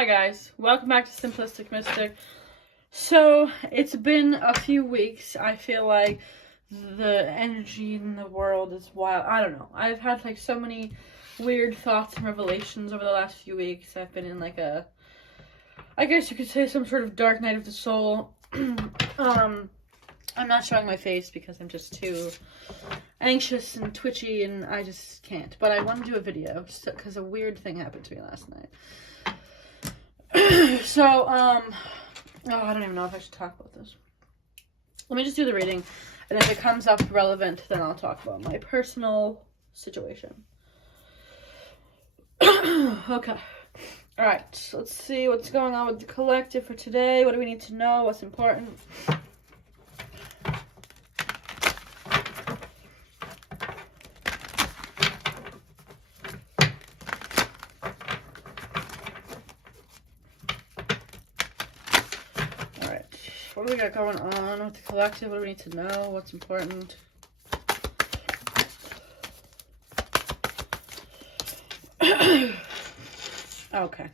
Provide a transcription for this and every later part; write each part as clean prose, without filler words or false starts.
Hi guys, welcome back to Simplistic Mystic. So, it's been a few weeks. I feel like the energy in the world is wild. I don't know. I've had like so many weird thoughts and revelations over the last few weeks. I've been in like I guess you could say some sort of dark night of the soul. I'm not showing my face because I'm just too anxious and twitchy and I just can't. But I want to do a video because a weird thing happened to me last night. So, I don't even know if I should talk about this. Let me just do the reading, and if it comes up relevant, then I'll talk about my personal situation. Okay. Alright, let's see what's going on with the collective for today. What do we need to know? What's important? What do we got going on with the collective? What do we need to know? What's important? Okay.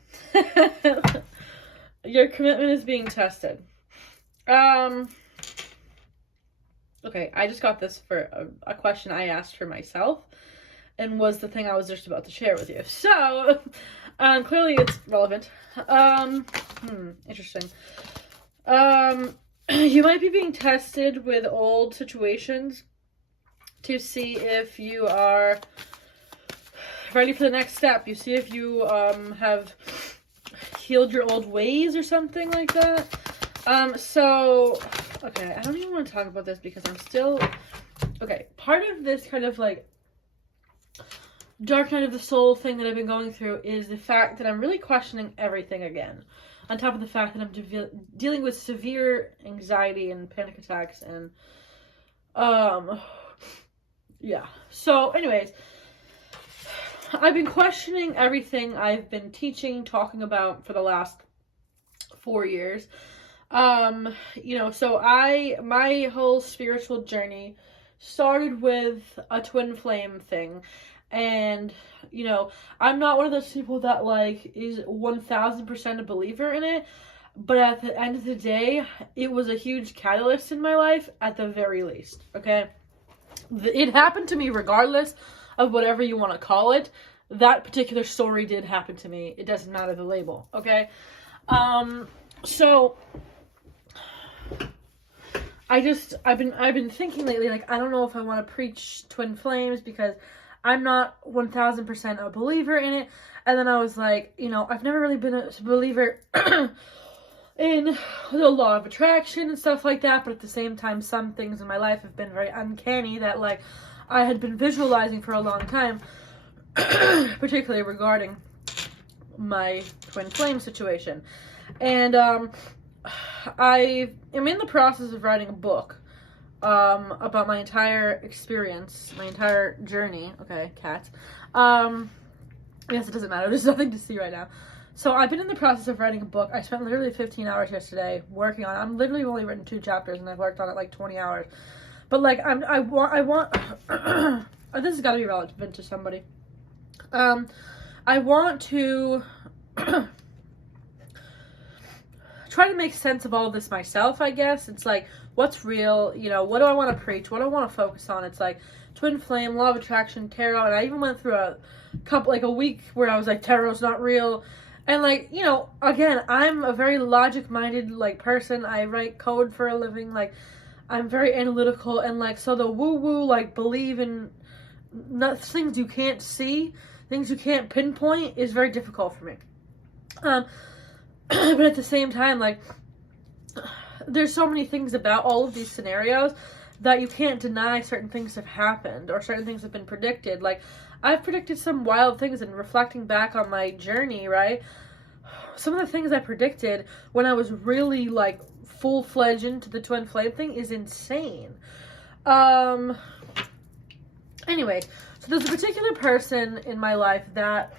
Your commitment is being tested. Okay, I just got this for a question I asked for myself, and was the thing I was just about to share with you. So, clearly it's relevant. Interesting. You might be being tested with old situations to see if you are ready for the next step. You see if you have healed your old ways or something like that. So, okay, I don't even want to talk about this because I'm still, okay, part of this kind of like dark night of the soul thing that I've been going through is the fact that I'm really questioning everything again. On top of the fact that I'm dealing with severe anxiety and panic attacks and, yeah. So, anyways, I've been questioning everything I've been teaching, talking about for the last 4 years. So my whole spiritual journey started with a twin flame thing. And, I'm not one of those people that, like, is 1000% a believer in it. But at the end of the day, it was a huge catalyst in my life, at the very least, okay? It happened to me regardless of whatever you want to call it. That particular story did happen to me. It doesn't matter the label, okay? So I've been thinking lately, like, I don't know if I want to preach twin flames because I'm not 1000% a believer in it. And then I was like, I've never really been a believer in the law of attraction and stuff like that. But at the same time, some things in my life have been very uncanny that, like, I had been visualizing for a long time, particularly regarding my twin flame situation. And I am in the process of writing a book about my entire experience, my entire journey. Okay, cats. Yes, it doesn't matter. There's nothing to see right now. So I've been in the process of writing a book. I spent literally 15 hours yesterday working on it. I'm literally only written 2 chapters, and I've worked on it like 20 hours. But like, I want. This has got to be relevant to somebody. I want to try to make sense of all of this myself, I guess. It's like, what's real? What do I want to preach? What do I want to focus on? It's like twin flame, law of attraction, tarot, and I even went through a week where I was like, tarot's not real. And like, again, I'm a very logic-minded like person. I write code for a living. Like, I'm very analytical, and like, so the woo-woo, like, believe in things you can't see, things you can't pinpoint is very difficult for me. But at the same time, like, there's so many things about all of these scenarios that you can't deny certain things have happened or certain things have been predicted. Like, I've predicted some wild things, and reflecting back on my journey, right? Some of the things I predicted when I was really, like, full-fledged into the twin flame thing is insane. Anyway, so there's a particular person in my life that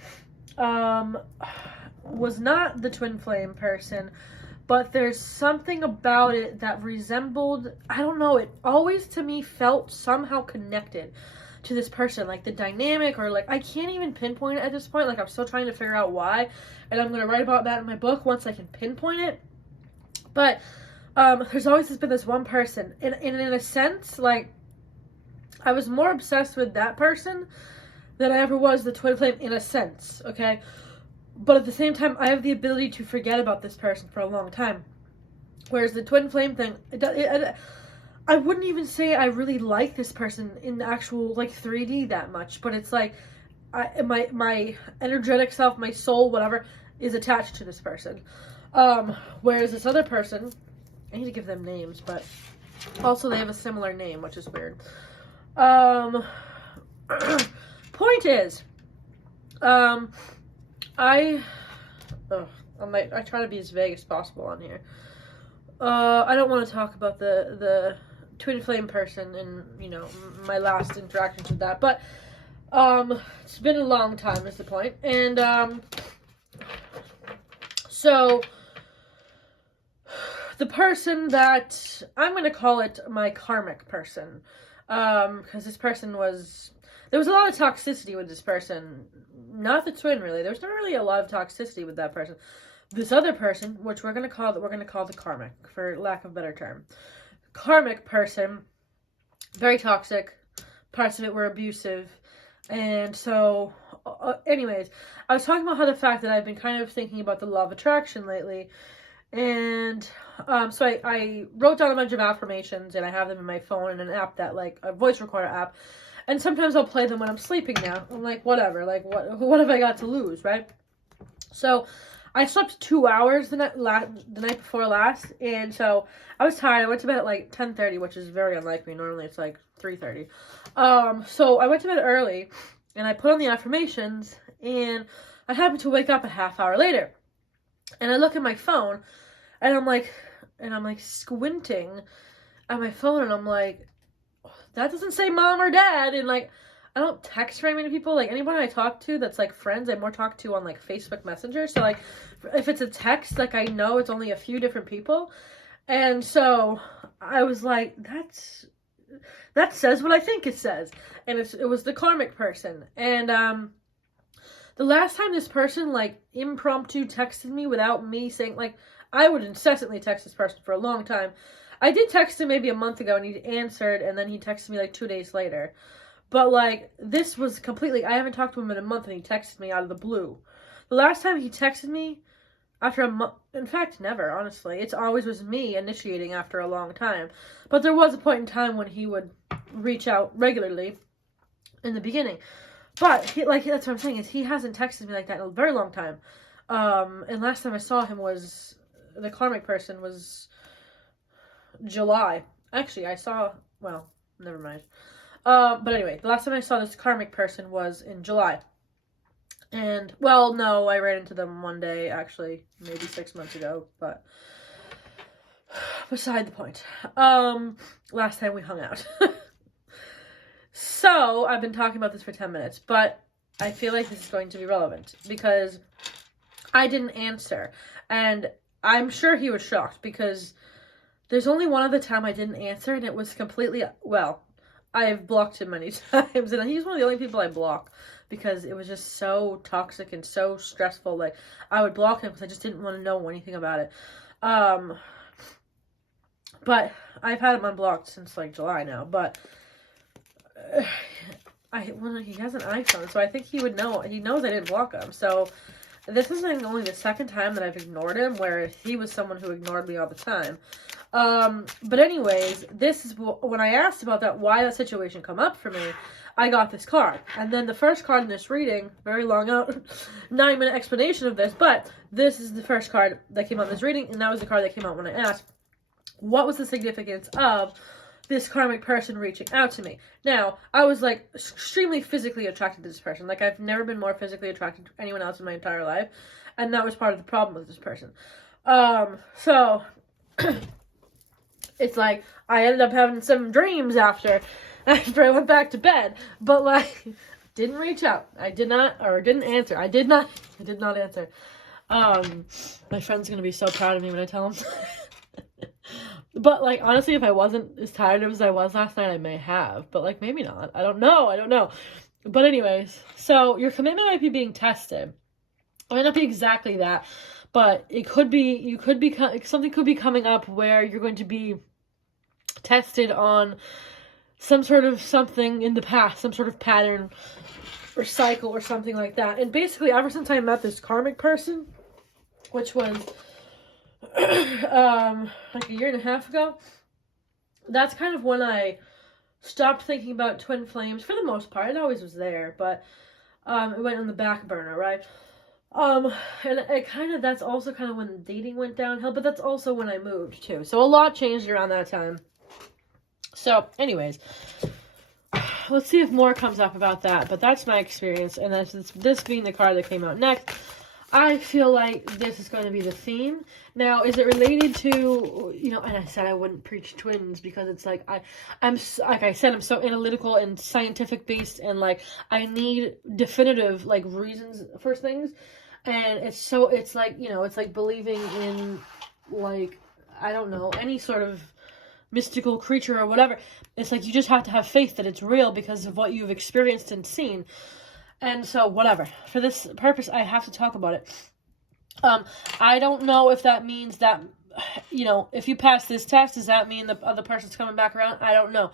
was not the twin flame person, but there's something about it that resembled, I don't know, it always to me felt somehow connected to this person, like the dynamic, or like I can't even pinpoint it at this point. Like I'm still trying to figure out why, and I'm gonna write about that in my book once I can pinpoint it. But there's always been this one person, and in a sense, like I was more obsessed with that person than I ever was the twin flame, in a sense, okay? But at the same time, I have the ability to forget about this person for a long time. Whereas the twin flame thing, I wouldn't even say I really like this person in the actual, like, 3D that much. But it's like, my energetic self, my soul, whatever, is attached to this person. Whereas this other person, I need to give them names, but also they have a similar name, which is weird. Point is, I try to be as vague as possible on here. I don't want to talk about the twin flame person and, you know, my last interactions with that, but it's been a long time is the point. And so the person that I'm going to call it my karmic person, because this person there was a lot of toxicity with this person. Not the twin, really. There was not really a lot of toxicity with that person. This other person, which we're gonna call the karmic, for lack of a better term. Karmic person, very toxic. Parts of it were abusive, and so, anyways, I was talking about how the fact that I've been kind of thinking about the law of attraction lately, and so I wrote down a bunch of affirmations, and I have them in my phone in an app that, like, a voice recorder app. And sometimes I'll play them when I'm sleeping now. I'm like, whatever. Like, what have I got to lose, right? So, I slept 2 hours the night before last. And so, I was tired. I went to bed at like 10:30, which is very unlike me. Normally, it's like 3:30. So, I went to bed early. And I put on the affirmations. And I happened to wake up a half hour later. And I look at my phone. And I'm like squinting at my phone. And I'm like, that doesn't say mom or dad. And like, I don't text very many people. Like, anyone I talk to that's like friends, I more talk to on like Facebook Messenger. So like, if it's a text, like I know it's only a few different people. And so I was like, that says what I think it says. And it was the karmic person. And the last time this person like impromptu texted me without me saying, like, I would incessantly text this person for a long time. I did text him maybe a month ago, and he answered, and then he texted me like 2 days later. But, like, this was completely, I haven't talked to him in a month, and he texted me out of the blue. The last time he texted me, after a month, in fact, never, honestly. It's always was me initiating after a long time. But there was a point in time when he would reach out regularly in the beginning. But, that's what I'm saying, is he hasn't texted me like that in a very long time. And last time I saw him was, the karmic person was July. Actually, never mind. But anyway, the last time I saw this karmic person was in July. And, well, no, I ran into them one day, actually, maybe 6 months ago, but beside the point. Last time we hung out. So, I've been talking about this for 10 minutes, but I feel like this is going to be relevant, because I didn't answer, and I'm sure he was shocked, because there's only one other time I didn't answer, and it was completely, well, I've blocked him many times, and he's one of the only people I block, because it was just so toxic and so stressful. Like, I would block him because I just didn't want to know anything about it. But I've had him unblocked since, like, July now, but he has an iPhone, so I think he would know. He knows I didn't block him, so this isn't only the second time that I've ignored him, where he was someone who ignored me all the time. But anyways, this is when I asked about that, why that situation come up for me, I got this card. And then the first card in this reading, very long out, 9-minute explanation of this, but this is the first card that came out in this reading, and that was the card that came out when I asked, what was the significance of this karmic person reaching out to me? Now, I was like extremely physically attracted to this person. Like, I've never been more physically attracted to anyone else in my entire life, and that was part of the problem with this person. So it's like, I ended up having some dreams after I went back to bed, but like, didn't reach out. I did not, or didn't answer. I did not answer. My friend's gonna be so proud of me when I tell him. But, like, honestly, if I wasn't as tired as I was last night, I may have. But, like, maybe not. I don't know. But anyways, so your commitment might be being tested. It might not be exactly that, but it could be, something could be coming up where you're going to be tested on some sort of something in the past, some sort of pattern or cycle or something like that. And basically, ever since I met this karmic person, which was like a year and a half ago, that's kind of when I stopped thinking about twin flames for the most part. It always was there, but it went on the back burner, right? And that's also kind of when dating went downhill, but that's also when I moved too. So a lot changed around that time. So anyways, let's see if more comes up about that, but that's my experience. And this being the card that came out next, I feel like this is going to be the theme. Now, is it related to, and I said I wouldn't preach twins because it's like, I'm like I said, I'm so analytical and scientific based, and like I need definitive like reasons for things. And it's like, it's like believing in, like, I don't know, any sort of mystical creature or whatever. It's like you just have to have faith that it's real because of what you've experienced and seen. And so, whatever. For this purpose, I have to talk about it. I don't know if that means that, if you pass this test, does that mean the other person's coming back around? I don't know.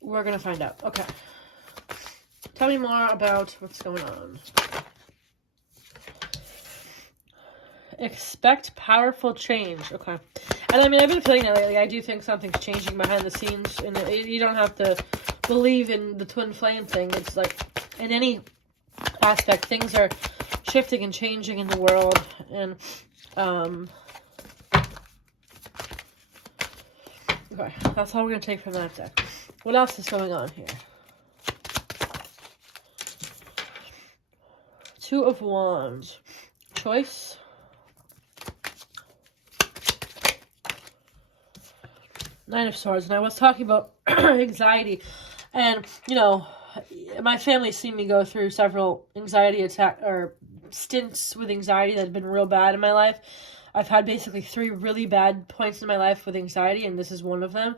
We're going to find out. Okay. Tell me more about what's going on. Expect powerful change. Okay. And I mean, I've been feeling that lately. I do think something's changing behind the scenes. And you don't have to believe in the twin flame thing. It's like, in any aspect, things are shifting and changing in the world. And, okay. That's all we're going to take from that deck. What else is going on here? Two of Wands. Choice. Nine of Swords. And I was talking about anxiety. And, my family's seen me go through several anxiety stints with anxiety that have been real bad in my life. I've had basically 3 really bad points in my life with anxiety, and this is one of them.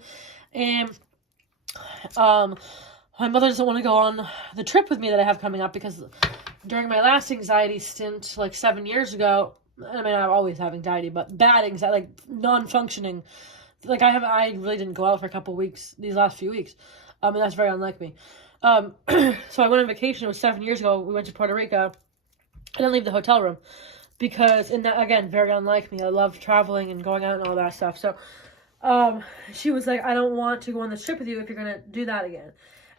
And my mother doesn't want to go on the trip with me that I have coming up because during my last anxiety stint, like 7 years ago, I mean, I always have anxiety, but bad anxiety, like non-functioning. Like I really didn't go out for a couple weeks, these last few weeks. And that's very unlike me. So I went on vacation. It was 7 years ago. We went to Puerto Rico. I didn't leave the hotel room because, and that, again, very unlike me. I love traveling and going out and all that stuff. So, she was like, I don't want to go on this trip with you if you're going to do that again.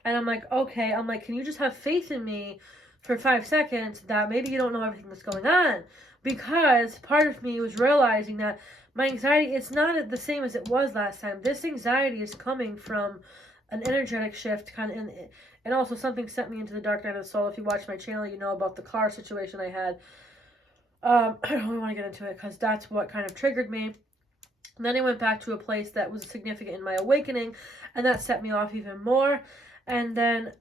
And I'm like, okay. I'm like, can you just have faith in me for 5 seconds that maybe you don't know everything that's going on? Because part of me was realizing that my anxiety, it's not the same as it was last time. This anxiety is coming from an energetic shift, kind of, and also something sent me into the dark night of the soul. If you watch my channel, you know about the car situation I had. I don't really want to get into it because that's what kind of triggered me. And then I went back to a place that was significant in my awakening, and that set me off even more. And then,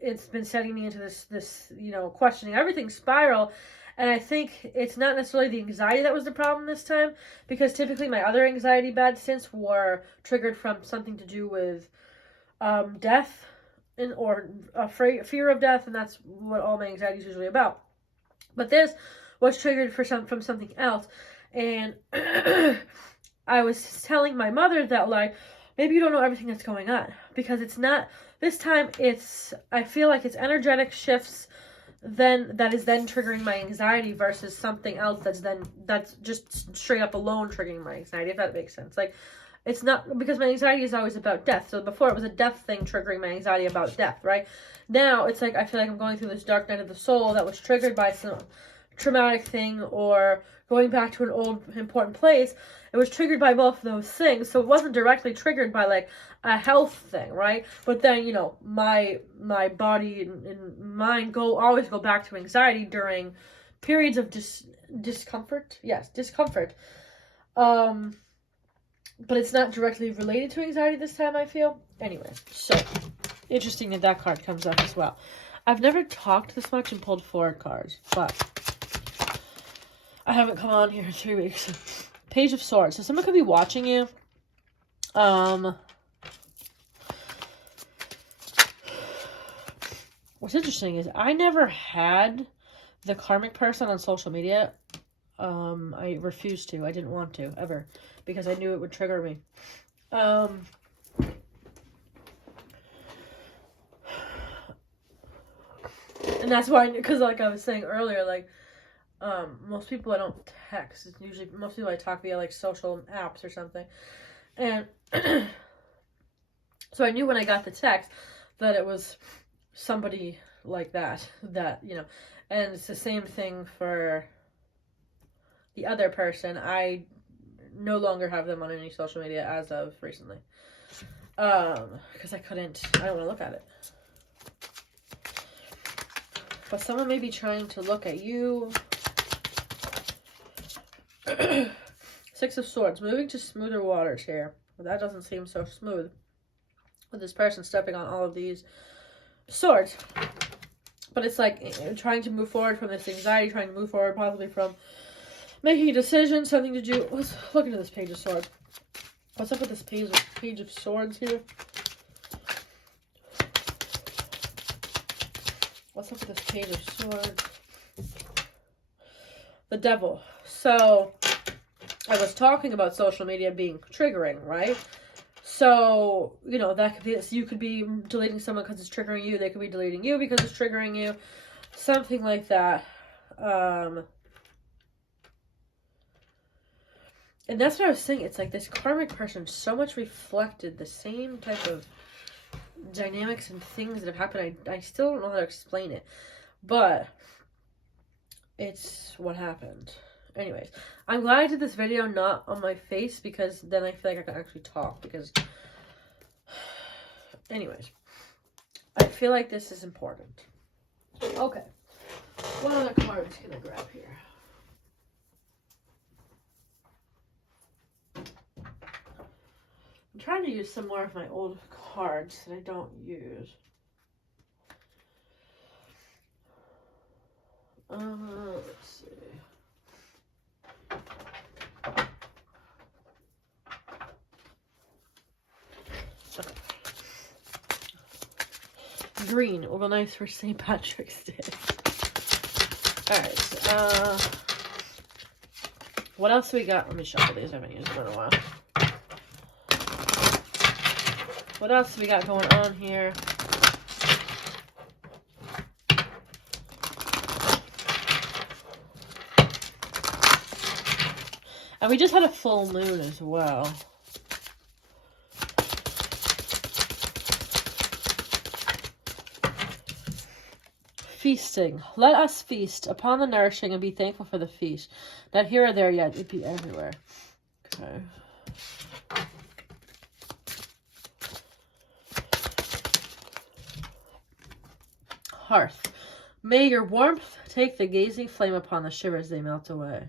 it's been setting me into this questioning everything spiral. And I think it's not necessarily the anxiety that was the problem this time, because typically my other anxiety bad stints were triggered from something to do with death or fear of death, and that's what all my anxiety is usually about. But this was triggered from something else, and I was telling my mother that, like, maybe you don't know everything that's going on, because it's not, this time I feel like it's energetic shifts that is triggering my anxiety versus something else that's just straight up alone triggering my anxiety, if that makes sense. Like, it's not, because my anxiety is always about death. So before it was a death thing triggering my anxiety about death, right? Now it's like I feel like I'm going through this dark night of the soul that was triggered by some traumatic thing or going back to an old important place. It was triggered by both of those things. So it wasn't directly triggered by like a health thing, right? But then, my body and mind always go back to anxiety during periods of discomfort. Yes, discomfort. But it's not directly related to anxiety this time, I feel. Anyway, so interesting that card comes up as well. I've never talked this much and pulled 4 cards, but I haven't come on here in 3 weeks. Page of Swords. So someone could be watching you. What's interesting is I never had the karmic person on social media. I refused to. I didn't want to, ever. Because I knew it would trigger me. And that's why, because like I was saying earlier, like, most people I don't text. It's usually, most people I talk via, like, social apps or something. And so I knew when I got the text that it was somebody like that, you know, and it's the same thing for the other person. I no longer have them on any social media as of recently. Because I don't want to look at it. But someone may be trying to look at you. Six of Swords, moving to smoother waters here. Well, that doesn't seem so smooth with this person stepping on all of these swords. But it's like trying to move forward from this anxiety, trying to move forward possibly from making a decision, something to do. Let's look into this Page of Swords. What's up with this Page of Swords here? What's up with this Page of Swords? The Devil. So, I was talking about social media being triggering, right? So, you know, that could be, you could be deleting someone because it's triggering you. They could be deleting you because it's triggering you. Something like that. And that's what I was saying. It's like this karmic person so much reflected the same type of dynamics and things that have happened. I still don't know how to explain it. But it's what happened. Anyways, I'm glad I did this video not on my face, because then I feel like I can actually talk, because anyways, I feel like this is important. Okay, what other cards can I grab here? I'm trying to use some more of my old cards that I don't use. Let's see. Okay. Green will go nice for St. Patrick's Day. Alright, what else do we got? Let me shuffle these. I haven't used them in a while. What else do we got going on here? And we just had a full moon as well. Feasting. Let us feast upon the nourishing and be thankful for the feast. Not here or there yet, it be everywhere. Okay. Hearth. May your warmth take the gazing flame upon the shivers they melt away.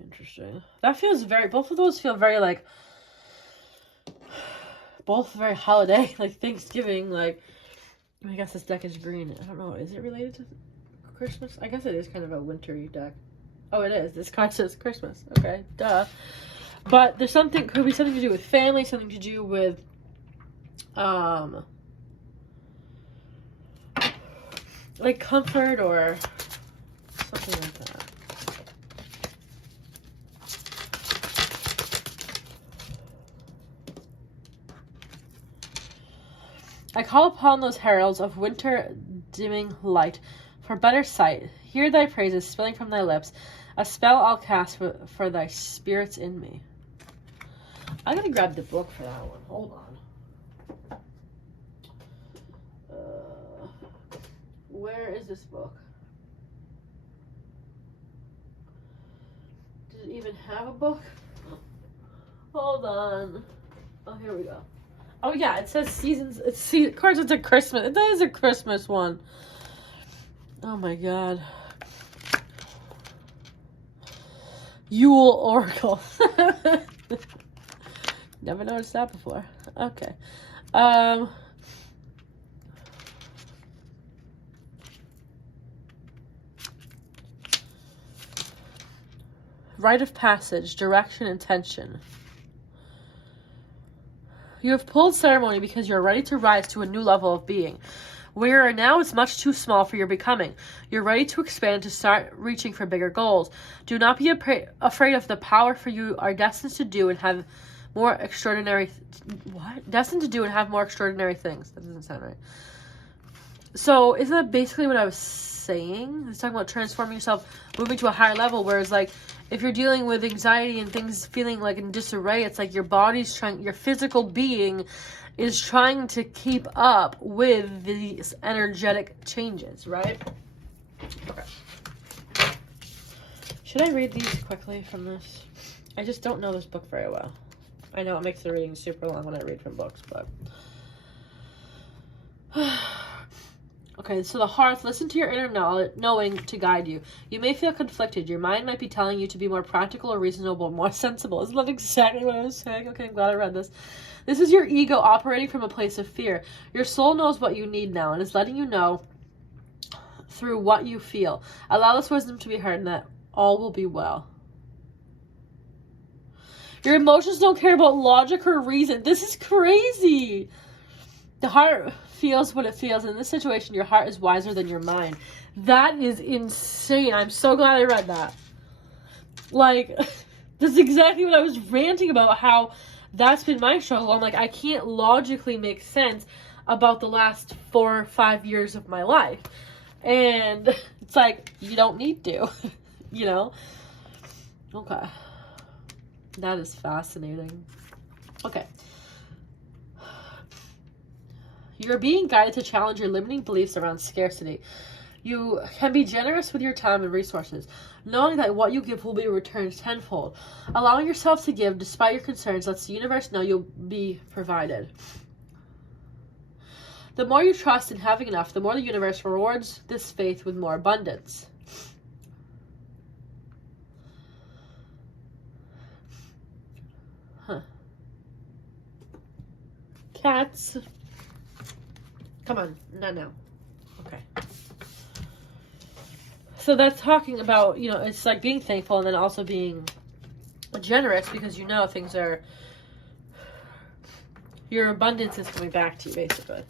Interesting. That feels very, both of those feel very like, both very holiday, like Thanksgiving, like, I guess this deck is green. I don't know, is it related to Christmas? I guess it is kind of a wintry deck. Oh, it is. This card says Christmas. Okay, duh. But there's something, could be something to do with family, something to do with, like comfort or something like that. I call upon those heralds of winter dimming light for better sight. Hear thy praises spilling from thy lips. A spell I'll cast for thy spirits in me. I'm going to grab the book for that one. Hold on. Where is this book? Does it even have a book? Hold on. Oh, here we go. Oh yeah, it says seasons. Of course, it's a Christmas. That is a Christmas one. Oh my god. Yule Oracle. Never noticed that before. Okay. rite of passage, direction, intention. You have pulled ceremony because you're ready to rise to a new level of being. Where you are now is much too small for your becoming. You're ready to expand, to start reaching for bigger goals. Do not be afraid of the power, for you are destined to do and have more extraordinary... Destined to do and have more extraordinary things. That doesn't sound right. So, isn't that basically what I was saying? It's talking about transforming yourself, moving to a higher level, whereas, like, if you're dealing with anxiety and things feeling like in disarray, it's like your body's trying, your physical being is trying to keep up with these energetic changes, right? Okay. Should I read these quickly from this? I just don't know this book very well. I know it makes the reading super long when I read from books, but... Okay, so the hearth, listen to your inner knowing to guide you. You may feel conflicted. Your mind might be telling you to be more practical or reasonable, more sensible. Isn't that exactly what I was saying? Okay, I'm glad I read this. This is your ego operating from a place of fear. Your soul knows what you need now and is letting you know through what you feel. Allow this wisdom to be heard and that all will be well. Your emotions don't care about logic or reason. This is crazy. The heart feels what it feels. In this situation, your heart is wiser than your mind. That is insane. I'm so glad I read that. Like, that's exactly what I was ranting about, how that's been my struggle. I'm like, I can't logically make sense about the last 4 or 5 years of my life. And it's like, you don't need to, you know? Okay. That is fascinating. Okay. You're being guided to challenge your limiting beliefs around scarcity. You can be generous with your time and resources, knowing that what you give will be returned tenfold. Allowing yourself to give despite your concerns lets the universe know you'll be provided. The more you trust in having enough, the more the universe rewards this faith with more abundance. Huh. Cats. Come on, not now. Okay. So that's talking about, you know, it's like being thankful and then also being generous because you know things are, your abundance is coming back to you, basically.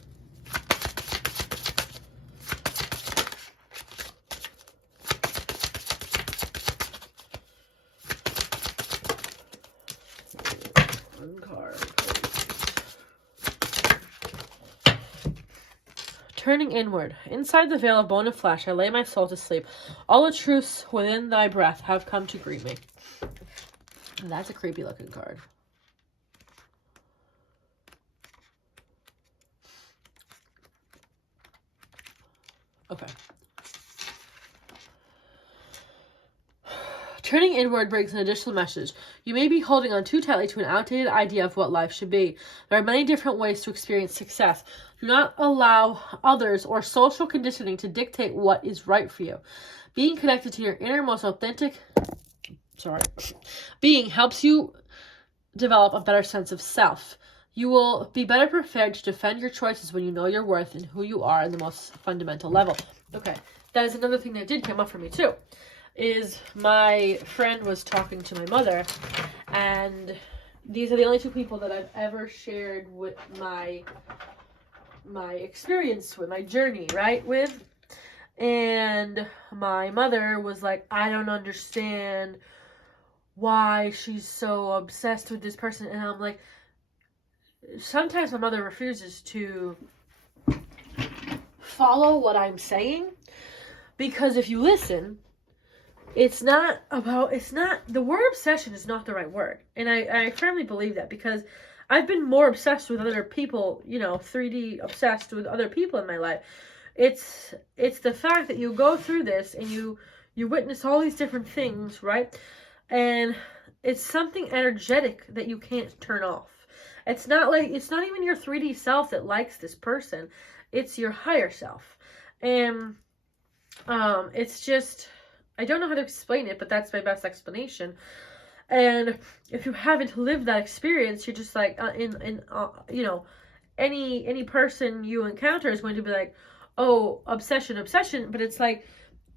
One card. Turning inward. Inside the veil of bone and flesh, I lay my soul to sleep. All the truths within thy breath have come to greet me. And that's a creepy looking card. Okay. Turning inward brings an additional message. You may be holding on too tightly to an outdated idea of what life should be. There are many different ways to experience success. Do not allow others or social conditioning to dictate what is right for you. Being connected to your innermost authentic being helps you develop a better sense of self. You will be better prepared to defend your choices when you know your worth and who you are in the most fundamental level. Okay, that is another thing that did come up for me too. Is my friend was talking to my mother, and these are the only two people that I've ever shared with my experience with, my journey, right, with. And my mother was like, I don't understand why she's so obsessed with this person. And I'm like, sometimes my mother refuses to follow what I'm saying, because if you listen, the word obsession is not the right word. And I firmly believe that, because I've been more obsessed with other people, you know, 3D obsessed with other people in my life. It's the fact that you go through this and you witness all these different things, right? And it's something energetic that you can't turn off. It's not even your 3D self that likes this person. It's your higher self. And it's just, I don't know how to explain it, but that's my best explanation. And if you haven't lived that experience, you're just like, you know, any person you encounter is going to be like, oh, obsession. But it's like,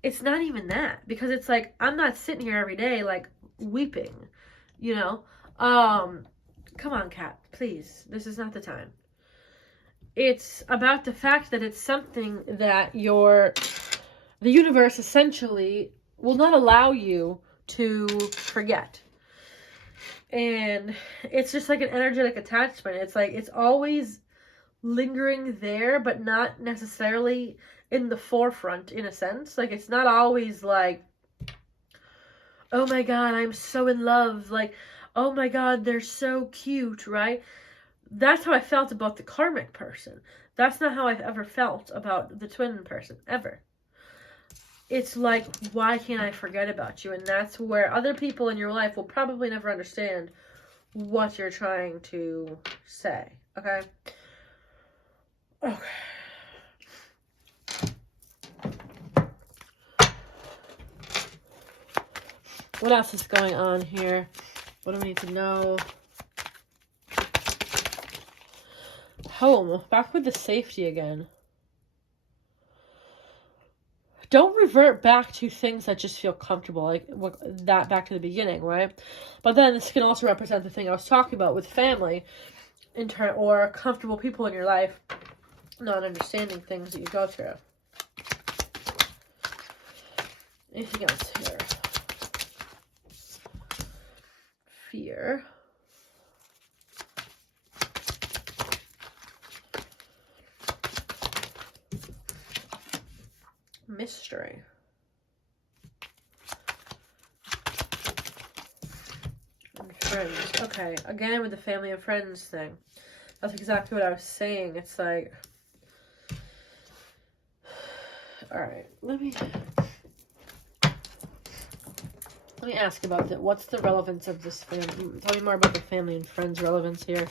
it's not even that, because it's like, I'm not sitting here every day, like, weeping, you know? Come on, Kat, please. This is not the time. It's about the fact that it's something that the universe essentially will not allow you to forget. And it's just like an energetic attachment. It's like, it's always lingering there, but not necessarily in the forefront, in a sense. Like, it's not always like, oh my god, I'm so in love. Like, oh my god, they're so cute, right? That's how I felt about the karmic person. That's not how I've ever felt about the twin person, ever. It's like, why can't I forget about you? And that's where other people in your life will probably never understand what you're trying to say, okay? Okay. What else is going on here? What do we need to know? Home. Back with the safety again. Don't revert back to things that just feel comfortable, like that back to the beginning, right? But then this can also represent the thing I was talking about with family, or comfortable people in your life not understanding things that you go through. Anything else here? Fear. Mystery. And friends. Okay, again with the family and friends thing. That's exactly what I was saying. It's like, alright, let me ask about that. What's the relevance of this family? Tell me more about the family and friends relevance here.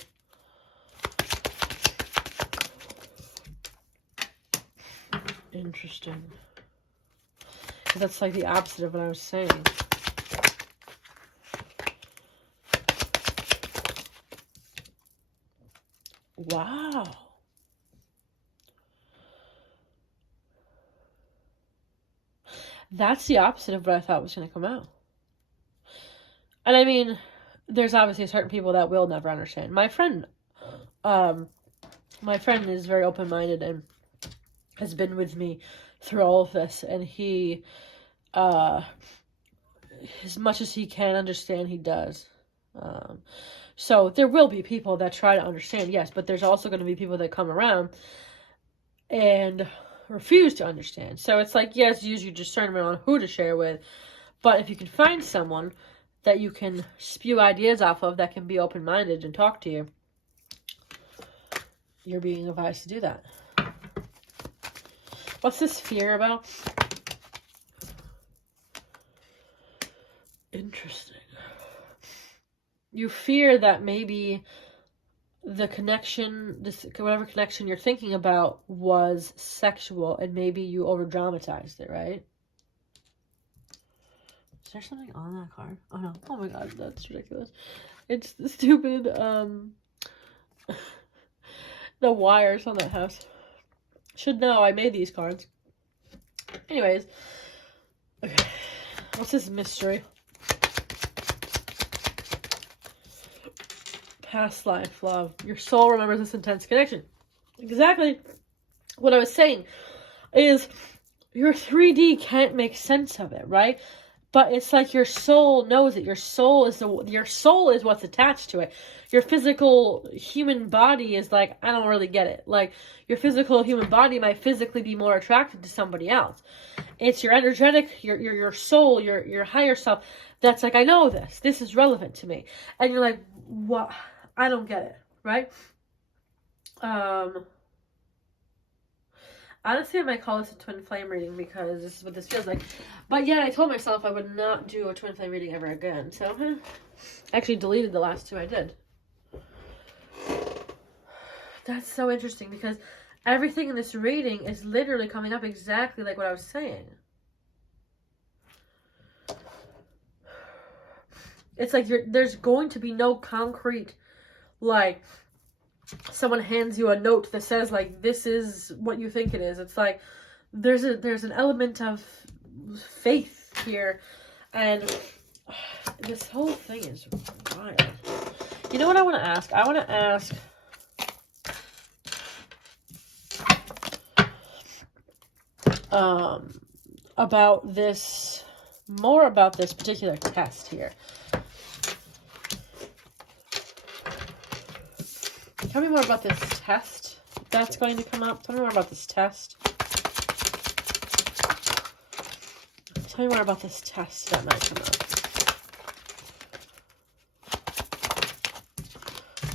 Interesting. That's like the opposite of what I was saying. Wow. That's the opposite of what I thought was going to come out. And I mean, there's obviously certain people that will never understand. My friend is very open-minded and has been with me through all of this, and he, as much as he can understand, he does. So there will be people that try to understand, yes, but there's also going to be people that come around and refuse to understand. So it's like, yes, use your discernment on who to share with, but if you can find someone that you can spew ideas off of that can be open-minded and talk to you, you're being advised to do that. What's this fear about? Interesting. You fear that maybe the connection, whatever connection you're thinking about was sexual, and maybe you over-dramatized it, right? Is there something on that card? Oh no. Oh my god, that's ridiculous. It's the stupid, the wires on that house. Should know I made these cards. Anyways. Okay. What's this mystery? Past life, love. Your soul remembers this intense connection. Exactly what I was saying is your 3D can't make sense of it, right? But it's like your soul knows it. Your soul is what's attached to it. Your physical human body is like, I don't really get it. Like, your physical human body might physically be more attracted to somebody else. It's your energetic, your soul, your higher self that's like, I know this. This is relevant to me. And you're like, what? I don't get it, right? Honestly, I might call this a twin flame reading because this is what this feels like. But yet, I told myself I would not do a twin flame reading ever again. So, I actually deleted the last two I did. That's so interesting because everything in this reading is literally coming up exactly like what I was saying. It's like there's going to be no concrete, like, someone hands you a note that says, like, this is what you think it is. It's like there's an element of faith here, and This whole thing is wild. You know what I want to ask? I want to ask... about this... More about this particular test here. Tell me more about this test that's going to come up. Tell me more about this test. Tell me more about this test that might come up.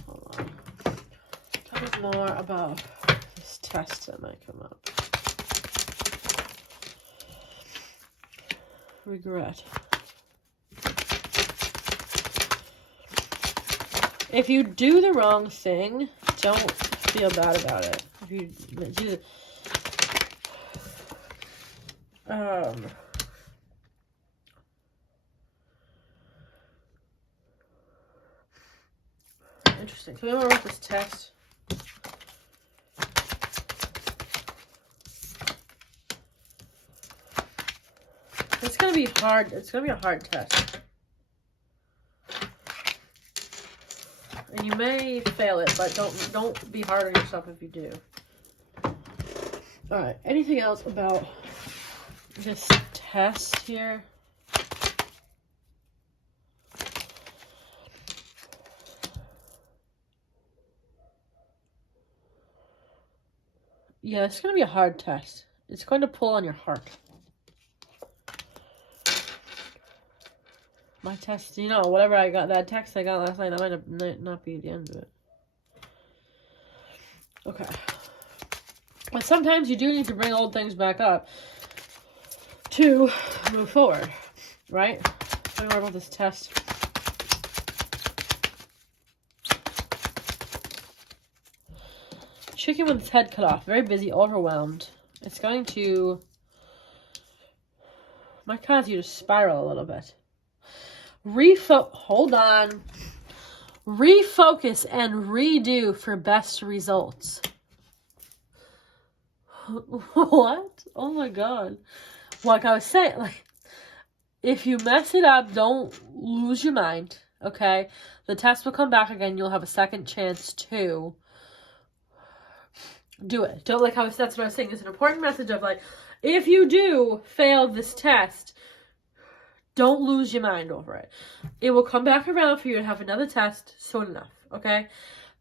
Hold on. Tell me more about this test that might come up. Regret. If you do the wrong thing, don't feel bad about it. If you do the... Interesting. So we want to write this test. It's gonna be hard. It's gonna be a hard test. And you may fail it, but don't be hard on yourself if you do. Alright, anything else about this test here? Yeah, it's going to be a hard test. It's going to pull on your heart. My test, you know, whatever I got, that text I got last night, that might not be the end of it. Okay. But sometimes you do need to bring old things back up to move forward, right? Tell me more about this test. Chicken with its head cut off. Very busy, overwhelmed. It's going to... might cause you to spiral a little bit. Hold on. Refocus and redo for best results. What? Oh my god. Like I was saying, like, if you mess it up, don't lose your mind, okay? The test will come back again. You'll have a second chance to do it. Don't, like, that's what I was saying. It's an important message of, like, if you do fail this test, don't lose your mind over it. It will come back around for you to have another test soon enough, okay?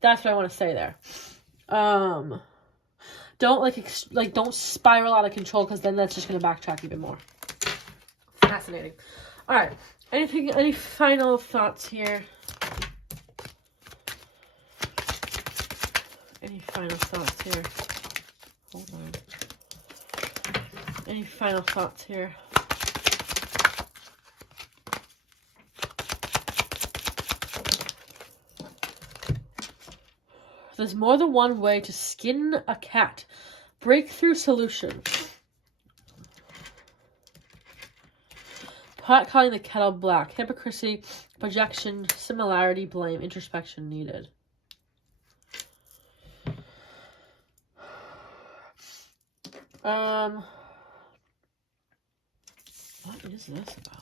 That's what I want to say there. Don't, don't spiral out of control, because then that's just going to backtrack even more. Fascinating. All right. Any final thoughts here? Any final thoughts here? Hold on. Any final thoughts here? There's more than one way to skin a cat. Breakthrough solution. Pot calling the kettle black. Hypocrisy, projection, similarity, blame, introspection needed. What is this about?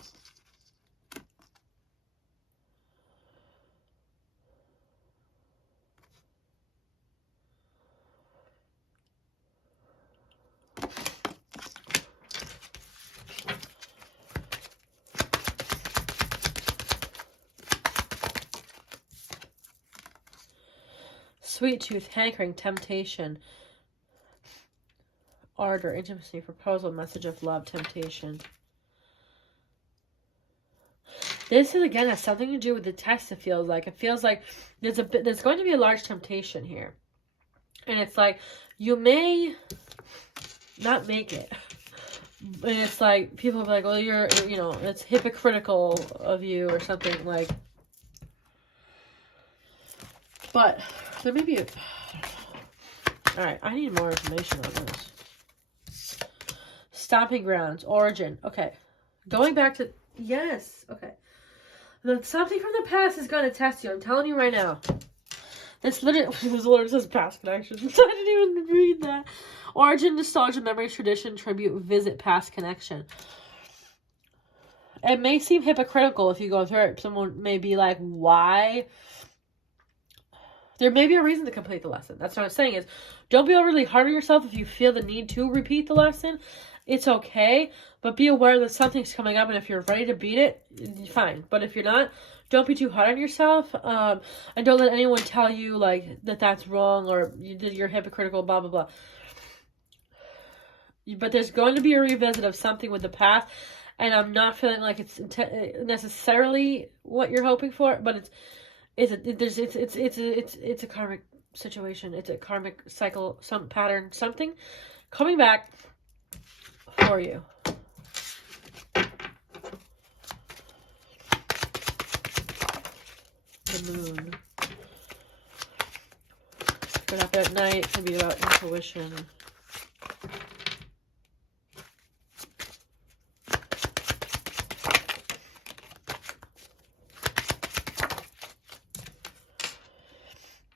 Sweet tooth, hankering, temptation, ardor, intimacy, proposal, message of love, temptation. This is, again, has something to do with the test. It feels like there's going to be a large temptation here, and it's like you may not make it, and it's like people will be like, "Well, it's hypocritical of you," or something like. But there may be a... Alright, I need more information on this. Stomping grounds. Origin. Okay. Going back to... Yes. Okay. Something from the past is going to test you. I'm telling you right now. This literally says past connection. I didn't even read that. Origin, nostalgia, memory, tradition, tribute, visit, past connection. it may seem hypocritical if you go through it. Someone may be like, why? There may be a reason to complete the lesson. That's what I'm saying is, don't be overly hard on yourself if you feel the need to repeat the lesson. It's okay, but be aware that something's coming up, and if you're ready to beat it, fine. But if you're not, don't be too hard on yourself, and don't let anyone tell you, like, that that's wrong, or you're hypocritical, blah, blah, blah. But there's going to be a revisit of something with the past, and I'm not feeling like it's necessarily what you're hoping for, but it's a karmic situation. It's a karmic cycle, some pattern, something coming back for you. The moon. Get up at night can be about intuition.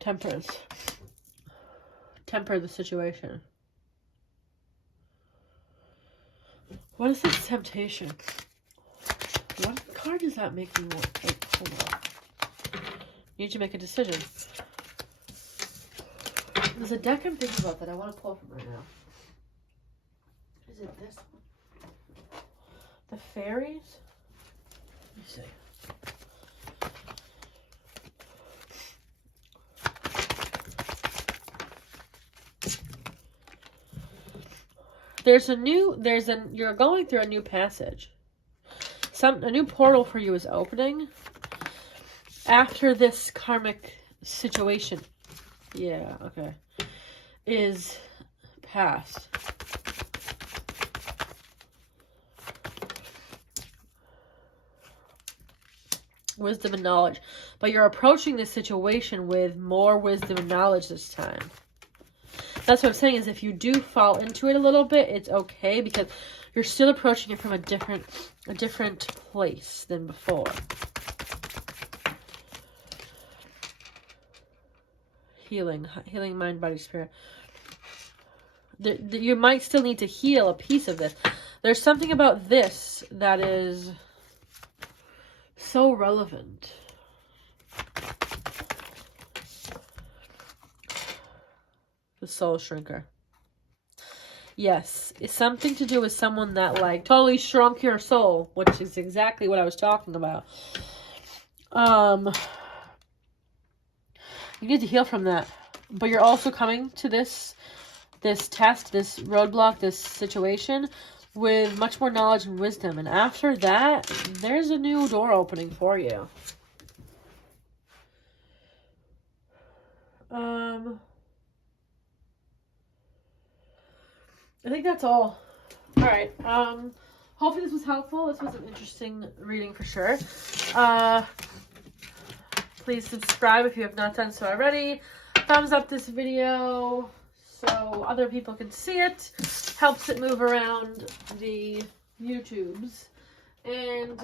Temperance. Temper the situation. What is this temptation? What card does that make me want? Hey, hold on. Need to make a decision. There's a deck I'm thinking about that I want to pull from right now. Is it this one? The fairies? Let me see. You're going through a new passage. A new portal for you is opening after this karmic situation. Yeah, okay. Is past. Wisdom and knowledge. But you're approaching this situation with more wisdom and knowledge this time. That's what I'm saying is if you do fall into it a little bit, it's okay because you're still approaching it from a different place than before. Healing mind, body, spirit. You might still need to heal a piece of this. There's something about this that is so relevant. The soul shrinker. Yes, it's something to do with someone that like totally shrunk your soul, which is exactly what I was talking about. You need to heal from that, but you're also coming to this test, this roadblock, this situation with much more knowledge and wisdom. And after that, there's a new door opening for you. I think that's all. All right. Hopefully this was helpful. This was an interesting reading for sure. Please subscribe if you have not done so already. Thumbs up this video so other people can see it. Helps it move around the YouTubes. And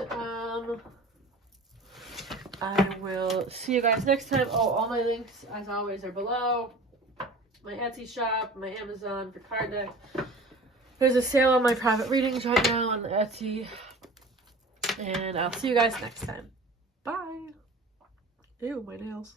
I will see you guys next time. Oh, all my links, as always, are below. My Etsy shop, my Amazon for card deck. There's a sale on my private readings right now on Etsy. And I'll see you guys next time. Bye. Ew, my nails.